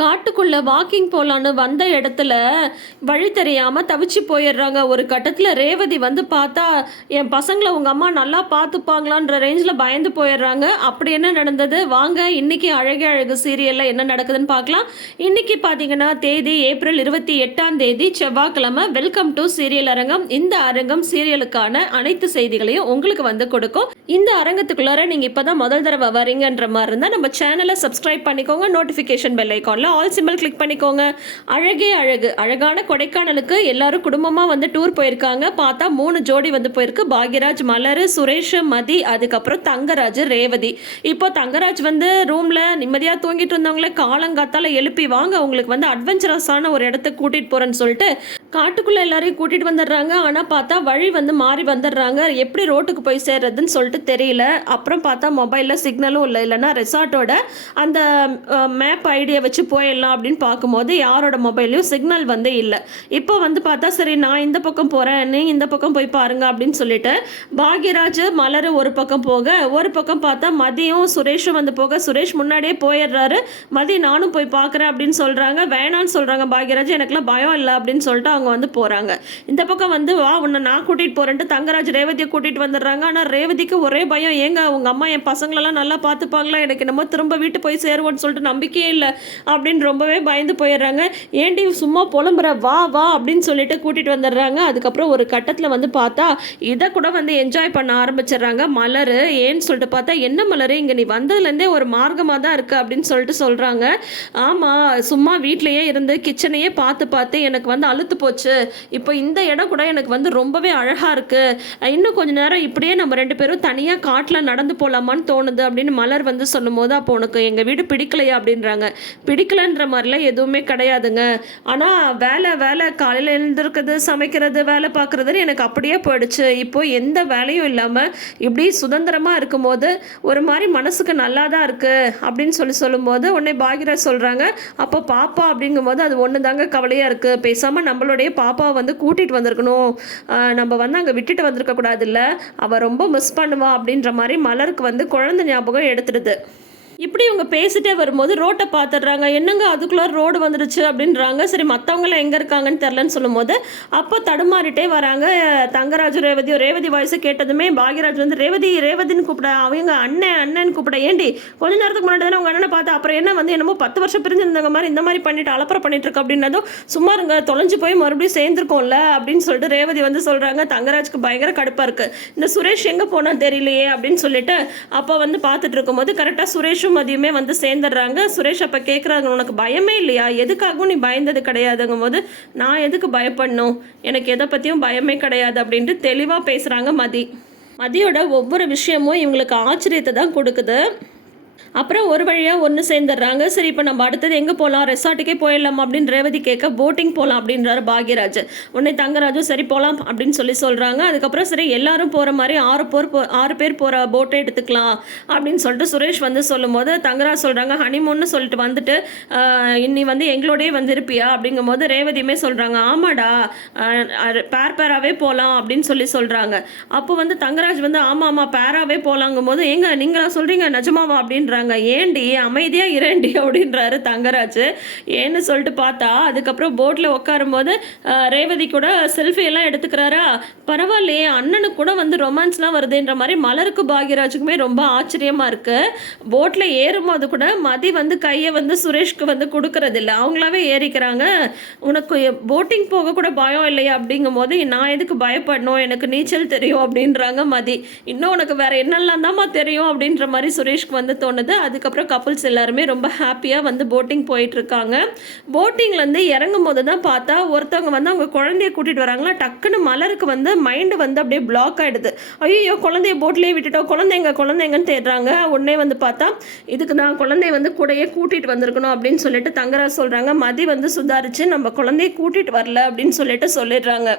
காட்டுக்குள்ள வாக்கிங் போலான்னு வந்த இடத்துல வழி தெரியாம தவிச்சு போயிடுறாங்க. ஒரு கட்டத்துல ரேவதி வந்து பார்த்தா, என் பசங்களை உங்க அம்மா நல்லா பார்த்துப்பாங்களான்ற ரேஞ்சில் பயந்து போயிடுறாங்க. அப்படி என்ன நடந்தது வாங்க இன்னைக்கு அழகே அழகு சீரியல்ல என்ன நடக்குதுன்னு பார்க்கலாம். இன்னைக்கு பார்த்தீங்கன்னா தேதி ஏப்ரல் 28 செவ்வாய்க்கிழமை. வெல்கம் டு சீரியல் அரங்கம். இந்த அரங்கம் சீரியலுக்கான அனைத்து செய்திகளையும் உங்களுக்கு வந்து கொடுக்கும். இந்த அரங்கத்துக்குள்ளார நீங்க இப்பதான் முதல் தடவை வரீங்கன்ற மாதிரி இருந்தால் நம்ம சேனலை சப்ஸ்கிரைப் பண்ணிக்கோங்க. நோட்டிஃபிகேஷன் பெல் ஐக்கான்ல ஆல் சிம்பிள் கிளிக் பண்ணிக்கோங்க. அழகே அழகு அழகான கொடைக்கானலுக்கு எல்லாரும் குடும்பமாக வந்து டூர் போயிருக்காங்க. பார்த்தா 3 ஜோடி வந்து போயிருக்கு. பாக்யராஜ், மலர், சுரேஷ், மதி, அதுக்கப்புறம் தங்கராஜ், ரேவதி. இப்போ தங்கராஜ் வந்து ரூமில் நிம்மதியாக தூங்கிட்டு இருந்தவங்களே காலங்காத்தால எழுப்பி வாங்க உங்களுக்கு வந்து அட்வென்ச்சரஸான ஒரு இடத்துக்கு கூட்டிகிட்டு போகிறேன்னு சொல்லிட்டு காட்டுக்குள்ளே எல்லாரையும் கூட்டிகிட்டு வந்துடுறாங்க. ஆனால் பார்த்தா வழி வந்து மாறி வந்துடுறாங்க. எப்படி ரோட்டுக்கு போய் சேர்றதுன்னு சொல்லிட்டு தெரியல. அப்புறம் பார்த்தா மொபைலில் சிக்னலும் இல்லை. இல்லைன்னா ரெசார்ட்டோட அந்த மேப் ஐடியா வச்சு போயிடலாம் அப்படின்னு பார்க்கும்போது யாரோட மொபைல்லையும் சிக்னல் வந்து இல்லை. இப்போ வந்து பார்த்தா சரி நான் இந்த பக்கம் போகிறேன், நீ இந்த பக்கம் போய் பாருங்க அப்படின்னு சொல்லிட்டு பாக்யராஜ், மலர் ஒரு பக்கம் போக, ஒரு பக்கம் பார்த்தா மதியும் சுரேஷும் வந்து போக, சுரேஷ் முன்னாடியே போயிடுறாரு. மதி நானும் போய் பார்க்குறேன் அப்படின்னு சொல்கிறாங்க. வேணான்னு சொல்கிறாங்க பாக்யராஜ். எனக்குலாம் பயம் இல்லை அப்படின்னு சொல்லிட்டு அவங்க வந்து போகிறாங்க. இந்த பக்கம் வந்து வா உன்னை நான் கூட்டிகிட்டு போகிறேன்ட்டு தங்கராஜ் ரேவதியை கூட்டிகிட்டு வந்துடுறாங்க. ஆனால் ரேவதிக்கு ஒரே பயம். ஏங்க உங்கள் அம்மா என் பசங்களெல்லாம் நல்லா பார்த்துப்பாங்களா, எனக்கு என்னமோ திரும்ப வீட்டு போய் சேருவோன்னு சொல்லிட்டு நம்பிக்கையே இல்லை அப்படின்னு ரொம்பவே பயந்து போயிடுறாங்க. ஏண்டி சும்மா புலம்புற, வா வா அப்படின்னு சொல்லிட்டு கூட்டிகிட்டு வந்துடுறாங்க. அதுக்கப்புறம் ஒரு கட்டத்தில் வந்து பார்த்தா இதை கூட வந்து என்ஜாய் பண்ண ஆரம்பிச்சிடுறாங்க மலர். ஏன்னு சொல்லிட்டு பார்த்தா என்ன மலர் இங்கே நீ வந்ததுலேருந்தே ஒரு மார்க்கமாக தான் இருக்குது அப்படின்னு சொல்லிட்டு சொல்கிறாங்க. ஆமாம் சும்மா வீட்லேயே இருந்து கிச்சனையே பார்த்து பார்த்து எனக்கு வந்து அழுத்து போச்சு. இப்போ இந்த இடம் கூட எனக்கு வந்து ரொம்பவே அழகாக இருக்குது. இன்னும் கொஞ்சம் நேரம் இப்படியே நம்ம 2 பேரும் தனியாக காட்டில் நடந்து போகலாமான்னு தோணுது அப்படின்னு மலர் வந்து சொல்லும் போது, அப்போ உனக்கு எங்கள் வீடு பிடிக்கலையா அப்படின்றாங்க. பிடிக்கலன்ற மாதிரிலாம் எதுவுமே கிடையாதுங்க. ஆனால் வேலை வேலை காலையில் எழுந்திருக்கிறது, சமைக்கிறது, வேலை பார்க்குறதுன்னு எனக்கு அப்படியே போயிடுச்சு. இப்போ எந்த வேலையும் இல்லாமல் இப்படி சுதந்திரமாக இருக்கும்போது ஒரு மாதிரி மனசுக்கு நல்லா தான் இருக்குது அப்படின்னு சொல்லும்போது உடனே பாக்யராஜ் சொல்கிறாங்க, அப்போ பாப்பா அப்படிங்கும்போது அது ஒன்று தாங்க கவலையாக இருக்குது. பேசாமல் நம்மளுடைய பாப்பாவை வந்து கூட்டிகிட்டு வந்திருக்கணும், நம்ம வந்து அங்கே விட்டுட்டு வந்திருக்க கூடாது, இல்லை அவள் ரொம்ப மிஸ் பண்ணுவா அப்படின்ற மாதிரி மலருக்கு வந்து குழந்தை ஞாபகம் எடுத்துடுது. இப்படி இவங்க பேசிட்டே வரும்போது ரோட்டை பார்த்துடுறாங்க. என்னங்க அதுக்குள்ளே ரோடு வந்துடுச்சு அப்படின்றாங்க. சரி மற்றவங்களாம் எங்கே இருக்காங்கன்னு தெரிலன்னு சொல்லும்போது அப்போ தடுமாறிட்டே வராங்க தங்கராஜ், ரேவதி வாய்ஸை கேட்டதுமே பாக்யராஜ் வந்து ரேவதி ரேவதின்னு கூப்பிட, அவங்க அண்ணன் கூப்பிட, ஏண்டி கொஞ்ச நேரத்துக்கு முன்னாடி தானே உங்கள் அண்ணனை பார்த்தா அப்புறம் என்ன வந்து என்னமோ 10 வருஷம் பிரிஞ்சிருந்தவங்க மாதிரி இந்த மாதிரி பண்ணிட்டு அலப்பறை பண்ணிட்டு இருக்கு அப்படின்னதும் சும்மா இருங்க தொலைஞ்சு போய் மறுபடியும் சேர்ந்துருக்கோம்ல அப்படின்னு சொல்லிட்டு ரேவதி வந்து சொல்கிறாங்க. தங்கராஜ்க்கு பயங்கர கடுப்பாக இருக்குது. இந்த சுரேஷ் எங்கே போனால் தெரியலையே அப்படின்னு சொல்லிட்டு அப்போ வந்து பார்த்துட்டு இருக்கும்போது கரெக்டாக சுரேஷும் மதியமே வந்து சேர்ந்துடுறாங்க. சுரேஷ் அப்போ கேட்குறாங்க, உனக்கு பயமே இல்லையா, எதுக்காகவும் நீ பயந்தது கிடையாதுங்கும் போது நான் எதுக்கு பயப்படணும், எனக்கு எதை பற்றியும் பயமே கிடையாது அப்படின்ட்டு தெளிவாக பேசுகிறாங்க மதியோட ஒவ்வொரு விஷயமும் இவங்களுக்கு ஆச்சரியத்தை தான் கொடுக்குது. அப்புறம் ஒரு வழியாக ஒன்று சேர்ந்துடுறாங்க. சரி இப்போ நம்ம அடுத்தது எங்கே போகலாம், ரெசார்ட்டுக்கே போயிடலாம் அப்படின்னு ரேவதி கேட்க, போட்டிங் போகலாம் அப்படின்றாரு பாக்யராஜ். உடனே தங்கராஜும் சரி போகலாம் அப்படின்னு சொல்கிறாங்க. அதுக்கப்புறம் சரி எல்லாரும் போகிற மாதிரி 6 பேர் போகிற போட்டை எடுத்துக்கலாம் அப்படின்னு சொல்லிட்டு சுரேஷ் வந்து சொல்லும் போது தங்கராஜ் சொல்கிறாங்க, ஹனிமூன்னு சொல்லிட்டு வந்துட்டு இன்னி வந்து எங்களோடய வந்து இருப்பியா அப்படிங்கும் போது ரேவதியுமே சொல்கிறாங்க, ஆமாடா பேராகவே போகலாம் அப்படின்னு சொல்கிறாங்க. அப்போ வந்து தங்கராஜ் வந்து ஆமாம் பேராகவே போகலாங்கும் போது ஏங்க நீங்களா சொல்கிறீங்க நிஜமாவா அப்படின்றாங்க. ஏண்டி அமைதியா இரண்டி அப்படின்றாரு தங்கராஜ். ஏன்னு சொல்லிட்டு பார்த்தா அதுக்கப்புறம் போட்டில் உட்காரும் போது ரேவதி கூட செல்ஃபி எல்லாம் எடுத்துக்கிறாரா, பரவாயில்லையே அண்ணனுக்கு கூட வந்து ரொமான்ஸ்லாம் வருதுன்ற மாதிரி மலருக்கு பாக்யராஜுக்குமே ரொம்ப ஆச்சரியமா இருக்கு. போட்டில் ஏறும்போது கூட மதி வந்து கையை வந்து சுரேஷ்க்கு வந்து கொடுக்கறதில்ல, அவங்களாவே ஏறிக்கிறாங்க. உனக்கு போட்டிங் போக கூட பயம் இல்லையா அப்படிங்கும் போது நான் எதுக்கு பயப்படணும், எனக்கு நீச்சல் தெரியும் அப்படின்றாங்க மதி. இன்னும் உனக்கு வேற என்னெல்லாம் தான்மா தெரியும் அப்படின்ற மாதிரி சுரேஷ்க்கு வந்து தோணுது. அதுக்கப்புறம் கப்புள்ஸ் எல்லாருமே ரொம்ப ஹாப்பியாக வந்து போட்டிங் போயிட்டுருக்காங்க. போட்டிங்லேருந்து இறங்கும் போது தான் பார்த்தா ஒருத்தவங்க வந்து அவங்க குழந்தைய கூட்டிகிட்டு வராங்களா, டக்குன்னு மலருக்கு வந்து மைண்டு வந்து அப்படியே பிளாக் ஆகிடுது. ஐயோ குழந்தைய போட்லேயே விட்டுட்டோம், குழந்தைங்கன்னு தேடுறாங்க. உடனே வந்து பார்த்தா இதுக்கு நான் குழந்தைய வந்து கூடயே கூட்டிகிட்டு வந்திருக்கணும் அப்படின்னு சொல்லிட்டு தங்கராஜ் சொல்கிறாங்க. மதி வந்து சுதாரிச்சு நம்ம குழந்தைய கூட்டிகிட்டு வரல அப்படின்னு சொல்லிட்டு சொல்லிடுறாங்க.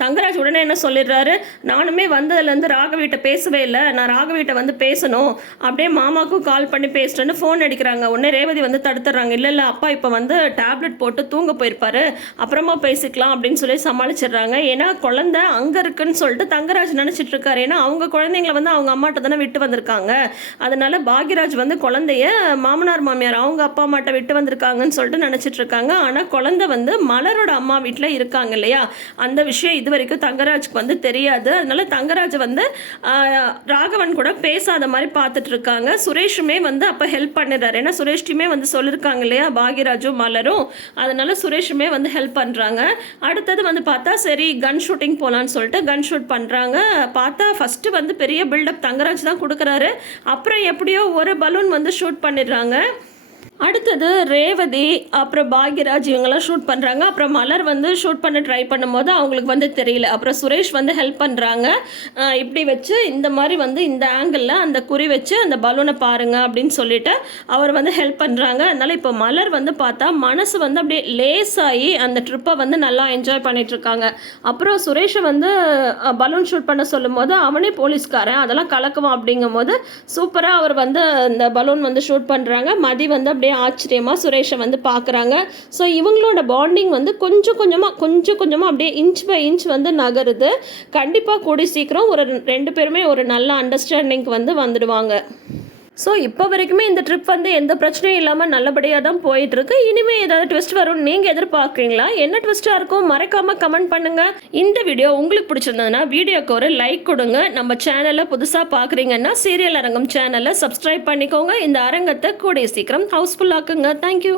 தங்கராஜ் உடனே என்ன சொல்லிடுறாரு, நானுமே வந்ததுலேருந்து ராகவிட்ட பேசவே இல்லை, நான் ராகவிட்ட வந்து பேசணும், அப்படியே மாமாவுக்கும் கால் பண்ணி பேசுகிறேன்னு ஃபோன் அடிக்கிறாங்க. உடனே ரேவதி வந்து தடுத்துடுறாங்க. இல்லை இல்லை அப்பா இப்போ வந்து டேப்லெட் போட்டு தூங்க போயிருப்பாரு, அப்புறமா பேசிக்கலாம் அப்படின்னு சொல்லி சமாளிச்சிடுறாங்க. ஏன்னா குழந்தை அங்கே இருக்குன்னு சொல்லிட்டு தங்கராஜ் நினச்சிட்டு இருக்காரு. ஏன்னா அவங்க குழந்தைங்களை வந்து அவங்க அம்மாட்ட தானே விட்டு வந்திருக்காங்க. அதனால பாக்யராஜ் வந்து குழந்தைய மாமனார் மாமியார் அவங்க அப்பா அம்மாட்ட விட்டு வந்திருக்காங்கன்னு சொல்லிட்டு நினச்சிட்டு இருக்காங்க. ஆனால் குழந்தை வந்து மலரோட அம்மா வீட்டில் இருக்காங்க இல்லையா, அந்த விஷயம் இது வரைக்கும் தங்கராஜுக்கு வந்து தெரியாது. அதனால தங்கராஜ் வந்து ராகவன் கூட பேசாத மாதிரி பார்த்துட்டு இருக்காங்க. சுரேஷுமே வந்து அப்போ ஹெல்ப் பண்ணிடுறாரு. ஏன்னா சுரேஷ்டியுமே வந்து சொல்லியிருக்காங்க இல்லையா பாக்யராஜும் மலரும், அதனால சுரேஷுமே வந்து ஹெல்ப் பண்ணுறாங்க. அடுத்தது வந்து பார்த்தா சரி கன் ஷூட்டிங் போகலான்னு சொல்லிட்டு கன் ஷூட் பண்ணுறாங்க. பார்த்தா ஃபஸ்ட்டு வந்து பெரிய பில்டப் தங்கராஜ் தான் கொடுக்குறாரு. அப்புறம் எப்படியோ ஒரு பலூன் வந்து ஷூட் பண்ணிடுறாங்க. அடுத்தது ரேவதி அப்புறம் பாக்யராஜ் இவங்கெல்லாம் ஷூட் பண்ணுறாங்க. அப்புறம் மலர் வந்து ஷூட் பண்ண ட்ரை பண்ணும்போது அவங்களுக்கு வந்து தெரியல. அப்புறம் சுரேஷ் வந்து ஹெல்ப் பண்ணுறாங்க. இப்படி வச்சு இந்த மாதிரி வந்து இந்த ஆங்கிளில் அந்த குறி வச்சு அந்த பலூனை பாருங்க அப்படின்னு சொல்லிட்டு அவர் வந்து ஹெல்ப் பண்ணுறாங்க. அதனால் இப்போ மலர் வந்து பார்த்தா மனசு வந்து அப்படியே லேஸாகி அந்த ட்ரிப்பை வந்து நல்லா என்ஜாய் பண்ணிகிட்ருக்காங்க. அப்புறம் சுரேஷை வந்து பலூன் ஷூட் பண்ண சொல்லும் போது அவனே போலீஸ்காரன் அதெல்லாம் கலக்குவான். அப்படிங்கும் போது சூப்பராக அவர் வந்து இந்த பலூன் வந்து ஷூட் பண்ணுறாங்க. மதி வந்து அப்படியே ஆச்சரியமாக சுரேஷை வந்து பார்க்குறாங்க. ஸோ இவங்களோட பாண்டிங் வந்து கொஞ்சம் கொஞ்சமாக அப்படியே இன்ச் பை இன்ச் வந்து நகருது. கண்டிப்பாக கூடி சீக்கிரம் ஒரு 2 பேருமே ஒரு நல்ல அண்டர்ஸ்டாண்டிங்க்கு வந்து வந்துடுவாங்க. ஸோ இப்போ வரைக்குமே இந்த ட்ரிப் வந்து எந்த பிரச்சனையும் இல்லாமல் நல்லபடியாக தான் போயிட்டுருக்கு. இனிமேல் ஏதாவது ட்விஸ்ட் வரும்னு நீங்கள் எதிர்பார்க்குறீங்களா? என்ன ட்விஸ்ட்டாக இருக்கும் மறக்காமல் கமெண்ட் பண்ணுங்கள். இந்த வீடியோ உங்களுக்கு பிடிச்சிருந்ததுன்னா வீடியோக்கு ஒரு லைக் கொடுங்க. நம்ம சேனலை புதுசாக பார்க்குறீங்கன்னா சீரியல் அரங்கம் சேனலை சப்ஸ்கிரைப் பண்ணிக்கோங்க. இந்த அரங்கத்தை கூடிய சீக்கிரம் ஹவுஸ்ஃபுல் ஆக்குங்க. தேங்க்யூ.